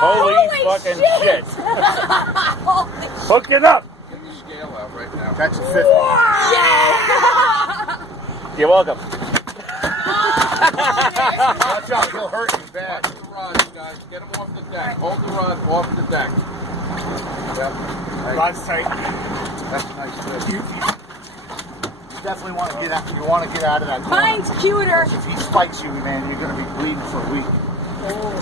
Holy fucking shit. Hook it up. Get the scale out right now. That's a 50. Yeah! You're welcome. Watch out, he'll hurt you bad. Watch the rods, guys. Get them off the deck. Hold the rod off the deck. Yep. Rod's tight. That's a nice fish. You definitely want to get out. You want to get out of that corner. Mine's cuter. If he spikes you, man, you're going to be bleeding for a week. Oh,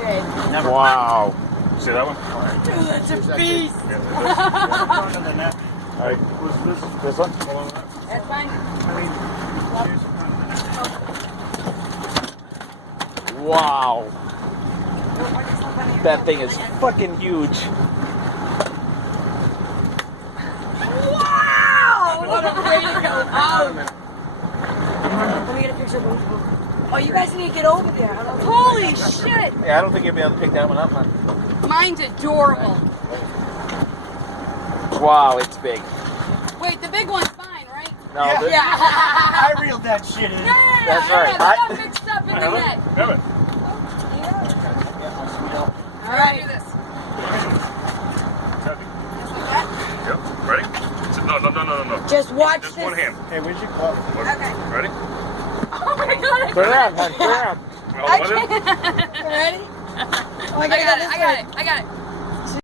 shit. Never. Wow. See that one? Dude, that's a beast. All right. This one? That's fine. Wow. That thing is fucking huge. Wow! What a way to go out. Let me get a picture of both of them. Oh, you guys need to get over there. Holy shit! Yeah, I don't think you'll be able to pick that one up, man. Mine's adorable. Wow, it's big. Wait, the big one's fine, right? No, Yeah. this- I reeled that shit in. Yeah, That's right. It's all mixed up in the net. Grab it. All right. Do this. Yep. Ready? No. Just watch Just this. one hand. Hey, where's your glove? Okay. Ready? Oh my god. Turn around, hon. Turn around. I can't. Ready? Oh, I got it. I got it.